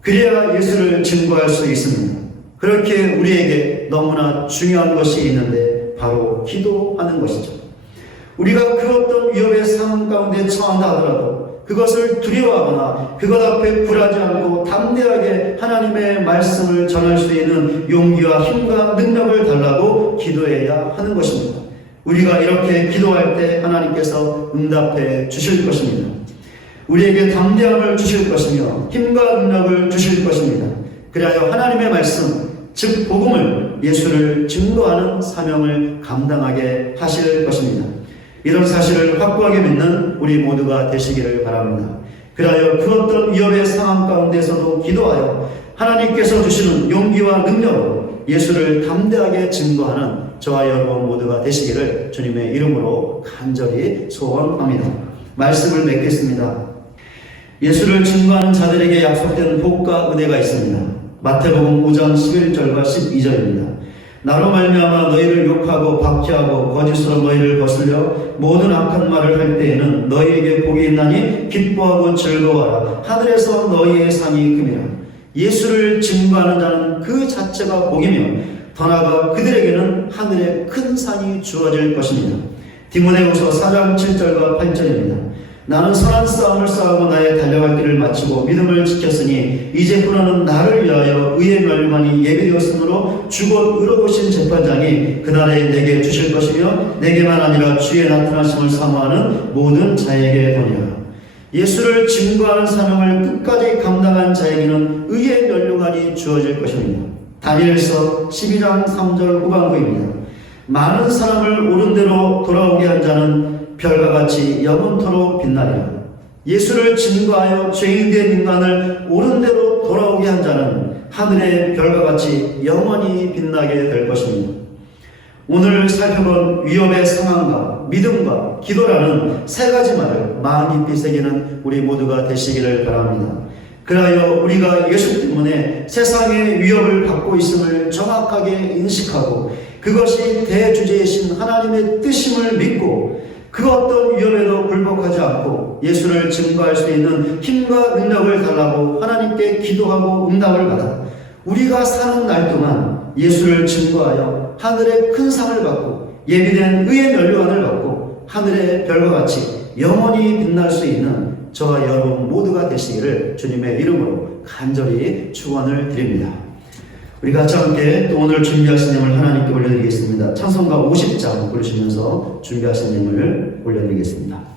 그래야 예수를 증거할 수 있습니다. 그렇게 우리에게 너무나 중요한 것이 있는데 바로 기도하는 것이죠. 우리가 그 어떤 위협의 상황 가운데 처한다 하더라도 그것을 두려워하거나 그것 앞에 굴하지 않고 담대하게 하나님의 말씀을 전할 수 있는 용기와 힘과 능력을 달라고 기도해야 하는 것입니다. 우리가 이렇게 기도할 때 하나님께서 응답해 주실 것입니다. 우리에게 담대함을 주실 것이며 힘과 능력을 주실 것입니다. 그리하여 하나님의 말씀, 즉 복음을, 예수를 증거하는 사명을 감당하게 하실 것입니다. 이런 사실을 확고하게 믿는 우리 모두가 되시기를 바랍니다. 그리하여 그 어떤 위협의 상황 가운데서도 기도하여 하나님께서 주시는 용기와 능력으로 예수를 담대하게 증거하는 저와 여러분 모두가 되시기를 주님의 이름으로 간절히 소원합니다. 말씀을 맺겠습니다. 예수를 증거하는 자들에게 약속된 복과 은혜가 있습니다. 마태복음 5장 11절과 12절입니다. 나로 말미암아 너희를 욕하고 박해하고 거짓으로 너희를 거슬려 모든 악한 말을 할 때에는 너희에게 복이 있나니 기뻐하고 즐거워하라. 하늘에서 너희의 상이 금이라. 예수를 증거하는 자는 그 자체가 복이며 더 나아가 그들에게는 하늘의 큰 상이 주어질 것입니다. 디모데후서 4장 7절과 8절입니다. 나는 선한 싸움을 싸우고 나의 달려갈 길을 마치고 믿음을 지켰으니 이제 후로는 나를 위하여 의의 멸망이 예비되었으므로 주곧 의로우신 재판장이 그날에 내게 주실 것이며 내게만 아니라 주의 나타나심을 사모하는 모든 자에게 도니라. 예수를 증거하는 사명을 끝까지 감당한 자에게는 의의 면류관이 주어질 것입니다. 다니엘서 12장 3절 후반부입니다. 많은 사람을 옳은 대로 돌아오게 한 자는 별과 같이 영원토록 빛나리라. 예수를 증거하여 죄인된 인간을 옳은 대로 돌아오게 한 자는 하늘의 별과 같이 영원히 빛나게 될 것입니다. 오늘 살펴본 위협의 상황과 믿음과 기도라는 세 가지 말을 마음 깊이 새기는 우리 모두가 되시기를 바랍니다. 그리하여 우리가 예수 때문에 세상의 위협을 받고 있음을 정확하게 인식하고 그것이 대주제이신 하나님의 뜻임을 믿고 그 어떤 위협에도 굴복하지 않고 예수를 증거할 수 있는 힘과 능력을 달라고 하나님께 기도하고 응답을 받아 우리가 사는 날 동안 예수를 증거하여 하늘의 큰 상을 받고 예비된 의의 면류관을 받고 하늘의 별과 같이 영원히 빛날 수 있는 저와 여러분 모두가 되시기를 주님의 이름으로 간절히 축원을 드립니다. 우리 같이 함께 또 오늘 준비하신 예물 하나님께 올려드리겠습니다. 찬송가 50장 부르시면서 준비하신 예물을 올려드리겠습니다.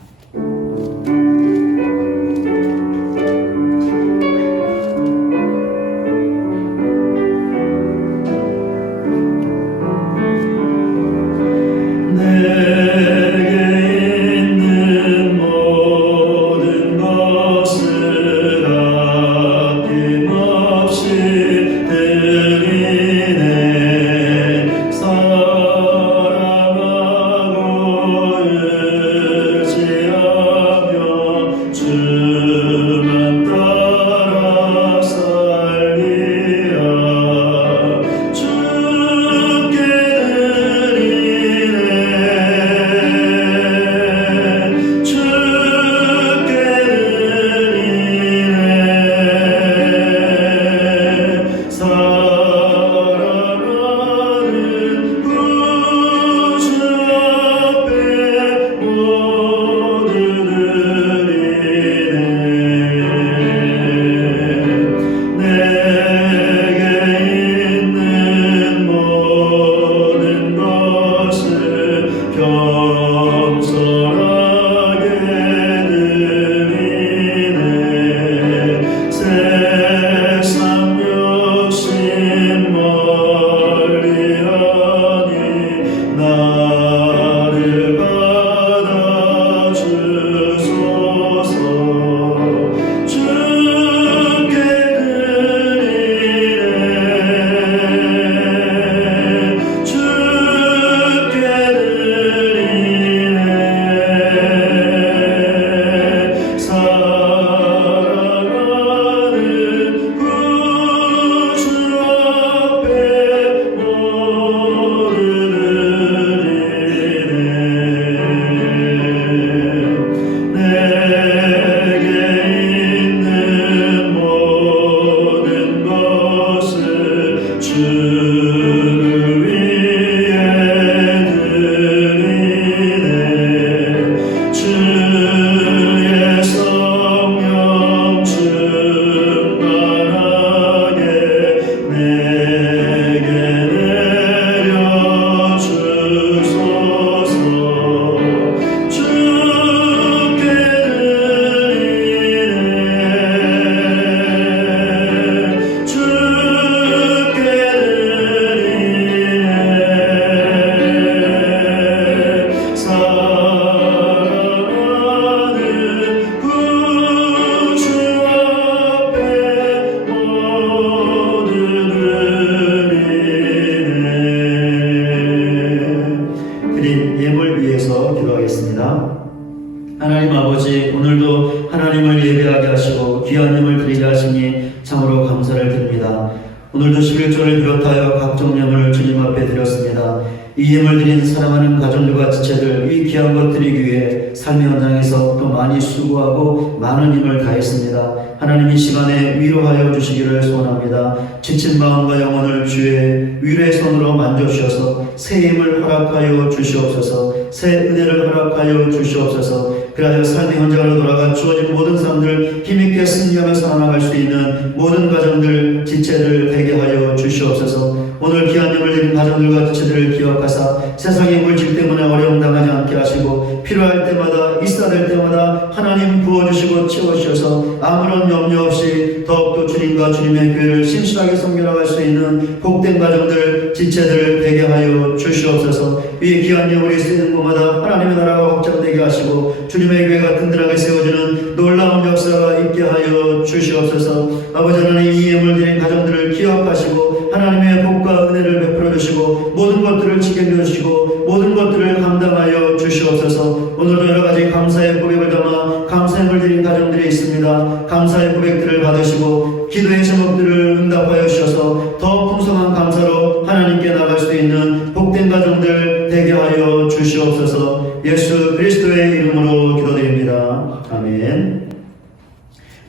하나님 아버지, 오늘도 하나님을 예배하게 하시고 귀한 예물 드리게 하시니 참으로 감사를 드립니다. 오늘도 11조를 비롯하여 각종 예물을 주님 앞에 드렸습니다. 이 예물 드린 사랑하는 가정들과 지체들, 이 귀한 것 드리기 위해 삶의 현장에서 또 많이 수고하고 많은 힘을 다했습니다. 하나님 이 시간에 위로하여 주시기를 소원합니다. 지친 마음과 영혼을 주의 위로의 손으로 만져주셔서 새 힘을 허락하여 주시옵소서, 새 은혜를 허락하여 주시옵소서. 그리하여 삶의 현장으로 돌아가 주어진 모든 사람들 힘있게 승리하며 살아나갈 수 있는 모든 가정들, 지체들 되게 하여 주시옵소서. 오늘 귀한 예물 드린 가정들과 지체들을 기억하사 세상의 물질 때문에 어려움 당하지 않게 하시고 필요할 때마다 있어야 될 때마다 하나님 부어주시고 채워주셔서 아무런 염려 없이 더욱더 주님과 주님의 교회를 신실하게 섬겨나갈 수 있는 복된 가정들, 지체들 되게 하여 주시옵소서. 이 귀한 예물이 쓰이는 곳마다 하나님의 나라가 확장되게 하시고 주님의 교회가 든든하게 세워지는 놀라운 역사가 있게 하여 주시옵소서. 아버지 하나님, 이 예물 드린 가정들을 기억하시고 하나님의 복과 은혜를 베풀어 주시고 모든 것들을 지켜주시고 주시고 모든 것들을 감당하여 주시옵소서. 오늘도 여러 가지 감사의 고백을 담아 감사함을 드린 가정들이 있습니다. 감사의 고백들을 받으시고 기도의 제목들을 응답하여 주셔서 더 풍성한 감사로 하나님께 나갈 수 있는 복된 가정들 되게 하여 주시옵소서. 예수 그리스도의 이름으로 기도드립니다. 아멘.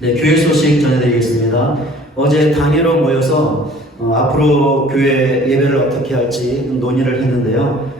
네, 교회 소식 전해드리겠습니다. 어제 당회로 모여서 앞으로 교회 예배를 어떻게 할지 논의를 했는데요.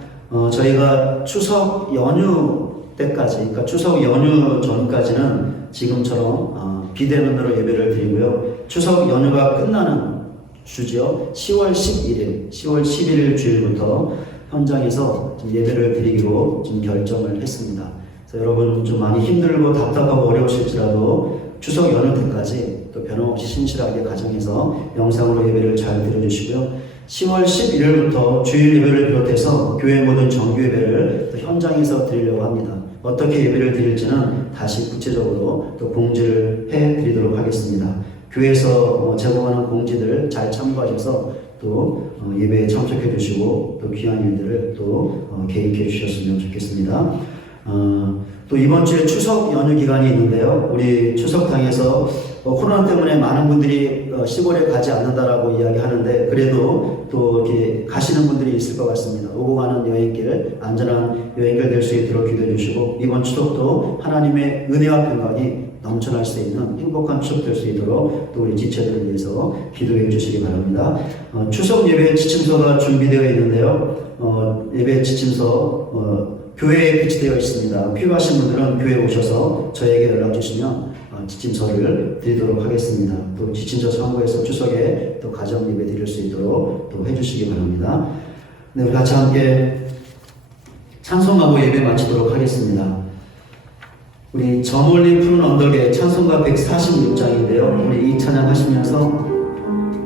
저희가 추석 연휴 때까지, 그러니까 추석 연휴 전까지는 지금처럼 비대면으로 예배를 드리고요. 추석 연휴가 끝나는 주죠. 10월 11일 주일부터 현장에서 좀 예배를 드리기로 좀 결정을 했습니다. 그래서 여러분 좀 많이 힘들고 답답하고 어려우실지라도 추석 연휴 때까지 또 변함없이 신실하게 가정에서 영상으로 예배를 잘 드려주시고요. 10월 11일부터 주일 예배를 비롯해서 교회 모든 정규 예배를 또 현장에서 드리려고 합니다. 어떻게 예배를 드릴지는 다시 구체적으로 또 공지를 해드리도록 하겠습니다. 교회에서 제공하는 공지들 잘 참고하셔서 또 예배에 참석해 주시고 또 귀한 일들을 또 계획해 주셨으면 좋겠습니다. 또 이번 주에 추석 연휴 기간이 있는데요. 우리 추석당에서 코로나 때문에 많은 분들이 시골에 가지 않는다라고 이야기하는데 그래도 또 이렇게 가시는 분들이 있을 것 같습니다. 오고 가는 여행길, 안전한 여행길 될 수 있도록 기도해 주시고 이번 추석도 하나님의 은혜와 평강이 넘쳐날 수 있는 행복한 추석 될 수 있도록 또 우리 지체들을 위해서 기도해 주시기 바랍니다. 추석 예배 지침서가 준비되어 있는데요. 예배 지침서 교회에 배치되어 있습니다. 필요하신 분들은 교회에 오셔서 저에게 연락 주시면 지침서를 드리도록 하겠습니다. 또 지침서 참고해서 추석에 또 가정 예배 드릴 수 있도록 또 해주시기 바랍니다. 네, 우리 같이 함께 찬송하고 예배 마치도록 하겠습니다. 우리 저 멀리 푸른 언덕의 찬송가 146장인데요. 우리 이 찬양 하시면서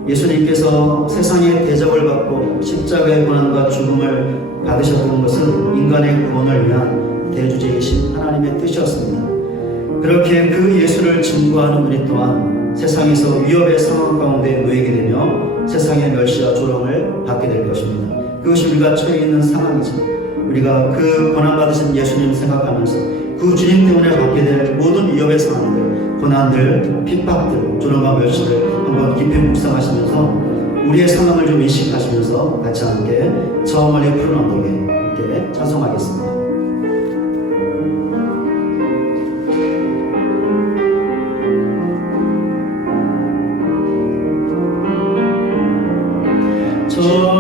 예수님께서 세상의 대접을 받고 십자가의 고난과 죽음을 받으셨던 것은 인간의 구원을 위한 대주제이신 하나님의 뜻이었습니다. 그렇게 그 예수를 증거하는 우리 또한 세상에서 위협의 상황 가운데 놓이게 되며 세상의 멸시와 조롱을 받게 될 것입니다. 그것이 우리가 처해 있는 상황이죠. 우리가 그 고난받으신 예수님을 생각하면서 그 주님 때문에 받게 될 모든 위협의 상황들, 고난들, 핍박들, 조롱과 멸시를 한번 깊이 묵상하시면서 우리의 상황을 좀 인식하시면서 같이 함께 저 멀리 푸른 언덕에 함께 찬송하겠습니다. 주의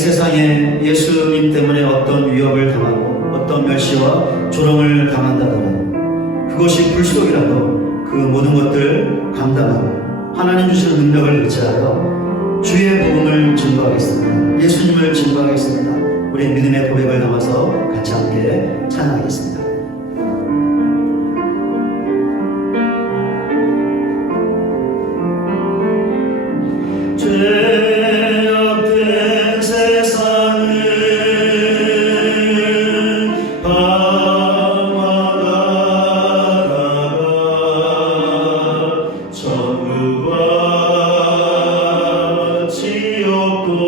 세상에 예수님 때문에 어떤 위협을 당하고 어떤 멸시와 조롱을 당한다더라도 그것이 불속이라도 그 모든 것들 감당하고 하나님 주시는 능력을 의지하여 주의 복음을 증거하겠습니다. 예수님을 증거하겠습니다. 우리의 믿음의 고백을 담아서 같이 함께 찬양하겠습니다. 죄악된 세상을 방황하다가 천국과 지옥도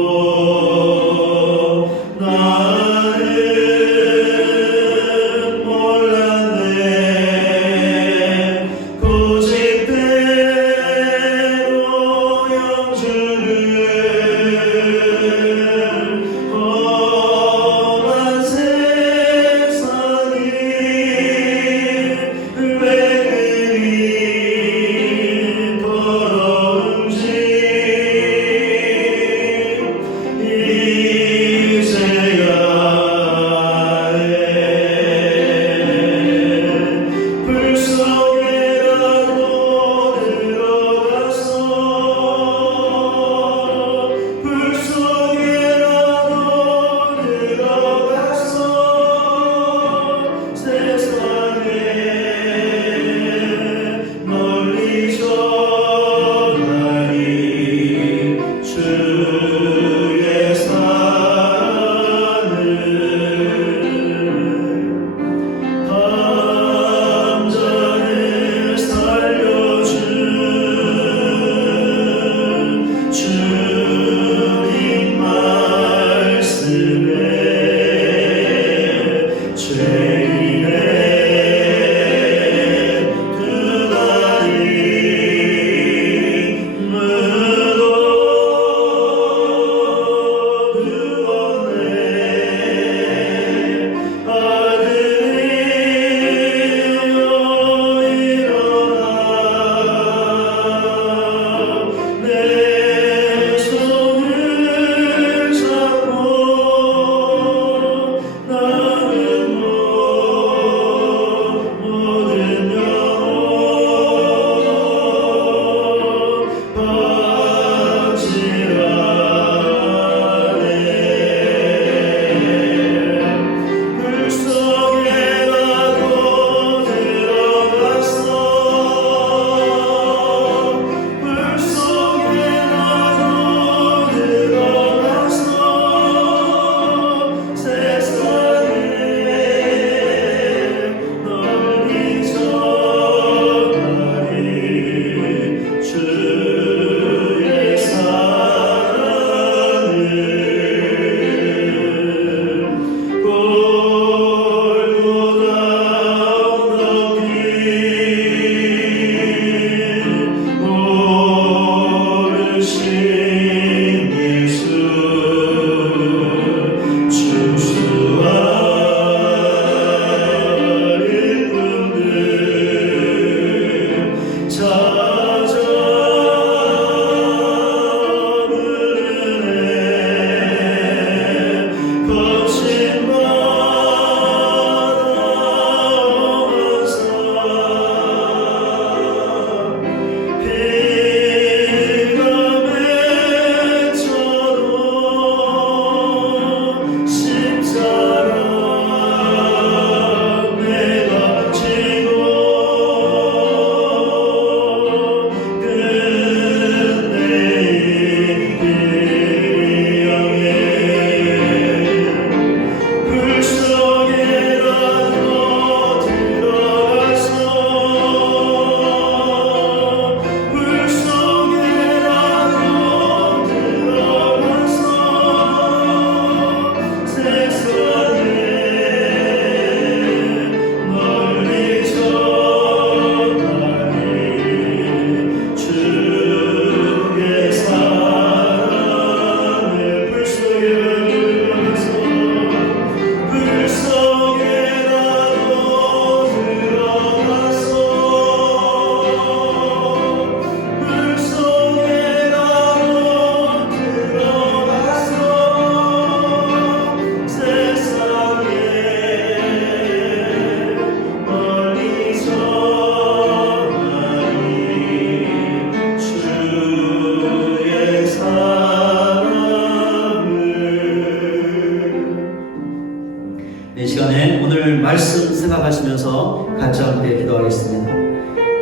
나는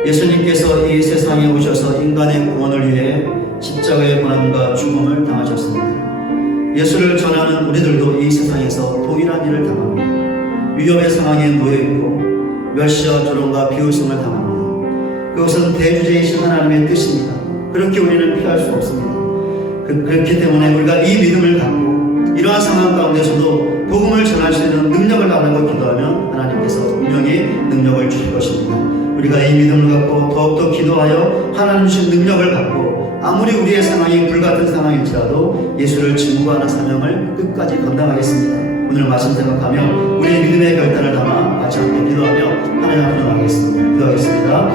예수님께서 이 세상에 오셔서 인간의 구원을 위해 십자가의 고난과 죽음을 당하셨습니다. 예수를 전하는 우리들도 이 세상에서 동일한 일을 당합니다. 위협의 상황에 놓여있고 멸시와 조롱과 비웃음을 당합니다. 그것은 대주제이신 하나님의 뜻입니다. 그렇게 우리는 피할 수 없습니다. 그렇기 때문에 우리가 이 믿음을 갖고 이러한 상황 가운데서도 복음을 전할 수 있는 능력을 달라고 기도하면 하나님께서 분명히 능력을 주실 것입니다. 우리가 이 믿음을 갖고 더욱더 기도하여 하나님 주신 능력을 갖고 아무리 우리의 상황이 불같은 상황일지라도 예수를 증거하는 사명을 끝까지 감당하겠습니다. 오늘 말씀 생각하며 우리의 믿음의 결단을 담아 같이 함께 기도하며 하나님 앞으로 나가겠습니다. 기도하겠습니다.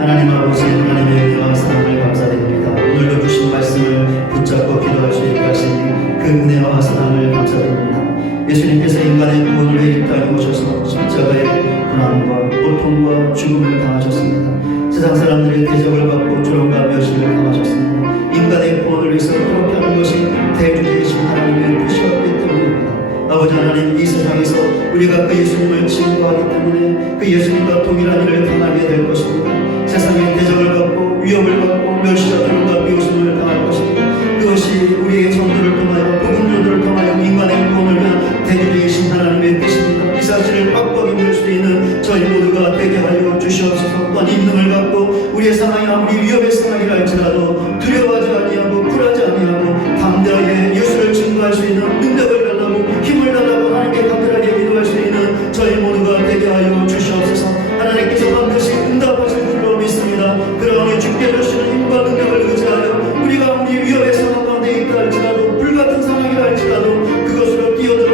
하나님 아버지, 하나님의 은혜와 사랑을 감사드립니다. 오늘도 주신 말씀을 붙잡고 기도할 수 있게 하시니 그 은혜와 사랑을 감사드립니다. 예수님께서 인간의 구원을 위해 이 땅에 오셔서 십자가의 고난과 고통과 죽음을 당하셨습니다. 세상 사람들의 대적을 받고 조롱과 멸시를 당하셨습니다. 인간의 구원을 위해서 그렇게 하는 것이 대주제이신 하나님의 뜻이었기 때문입니다. 아버지 하나님, 이 세상에서 우리가 그 예수님을 증거하기 때문에 그 예수님과 동일한 일을 당하게 될 것입니다. 세상의 대적을 받고 위협을 받고 멸시와 조롱과 비웃음을 당할 것입니다. 그것이 우리의 성도를 통하여 복음 전도를 통하여 인간의 구원을 위한 대주제이신 하나님의 뜻입니다. 이 사실을 빡빡이 물 수 있는 저희 모두가 되게 하여 주시옵소서. 또한 이 믿음을 갖고 우리의 상황이 아무리 위협의 상황이라 할지라도 두려워하지 아니하고 굴하지 아니하고 담대하게 예수를 증거할 수 있는 능력을 달라고 힘을 달라고 하나님께 간절하게 기도할 수 있는 저희 모두가 되게 하여 주시옵소서. 하나님께서 반드시 응답하실 줄로 믿습니다. 그러니 주께 주시는 힘과 능력을 의지하여 우리가 아무리 위협의 상황 가운데 있다 할지라도 불같은 상황이라 할지라도 그것으로 뛰어들어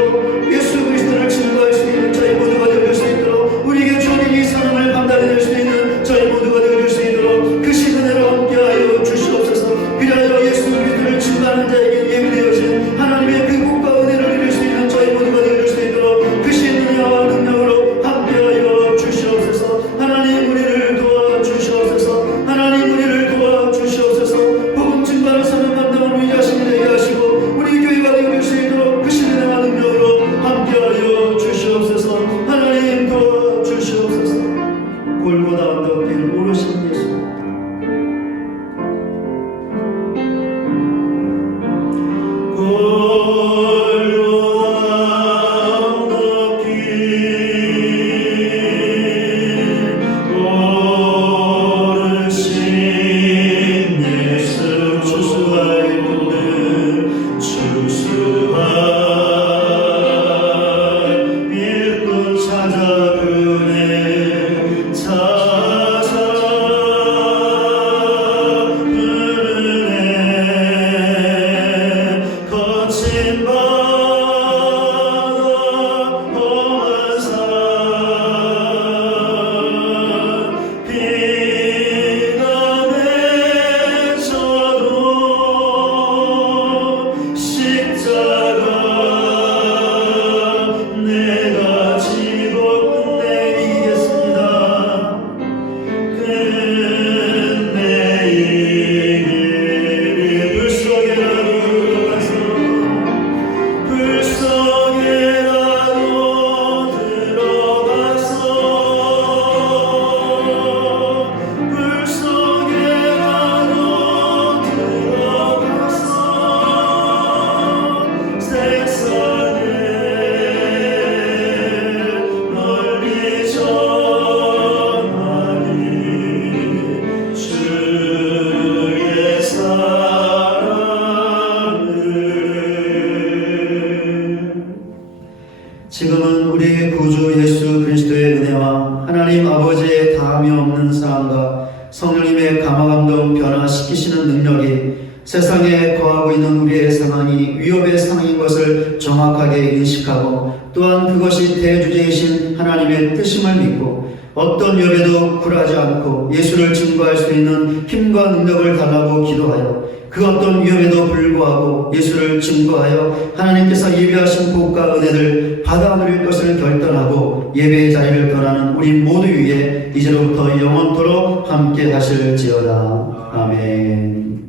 예수 그리스도를 증거할 수 있는 저희 모두가 되길 수 있도록 우리에게 주어진 이 사명을 감당해낼 수 있는 저희 모두가 되길 수 있도록 그 시간으로 함께하여 주시옵소서. 그리하여 예수 그리스도를 증거하는 자에게 예비되어진 하나님의 그 복과 은혜를 누릴 수 있는 저희 모두가 되길 수 있도록 그 신은혜와 능력으로 함께하여 주시옵소서. 하나님 우리를 도와주시옵소서. 하나님 우리를 도와주시옵소서. 복음 증거하는 사명 감당을 우리 자신이 되게 하시고 우리 교회가 되길 수 있도록 그 신은혜와 능력으로 함께하여 주시옵소서. 하나님 도와주시옵소서. 골고다 언덕길 오르신 예수, 지금은 우리의 구주 예수 그리스도의 은혜와 하나님 아버지의 다함이 없는 사랑과 성령님의 감화감동 변화시키시는 능력이 세상에 거하고 있는 우리의 상황이 위협의 상황인 것을 정확하게 인식하고 또한 그것이 대주제이신 하나님의 뜻임을 믿고 어떤 위협에도 굴하지 않고 예수를 증거할 수 있는 힘과 능력을 달라고 기도하여 그 어떤 위협에도 불구하고 예수를 증거하여 하나님께서 예비하신 복과 은혜를 받아 누릴 것을 결단하고 예배의 자리를 떠나는 우리 모두 위에 이제로부터 영원토록 함께 하실지어다. 아멘.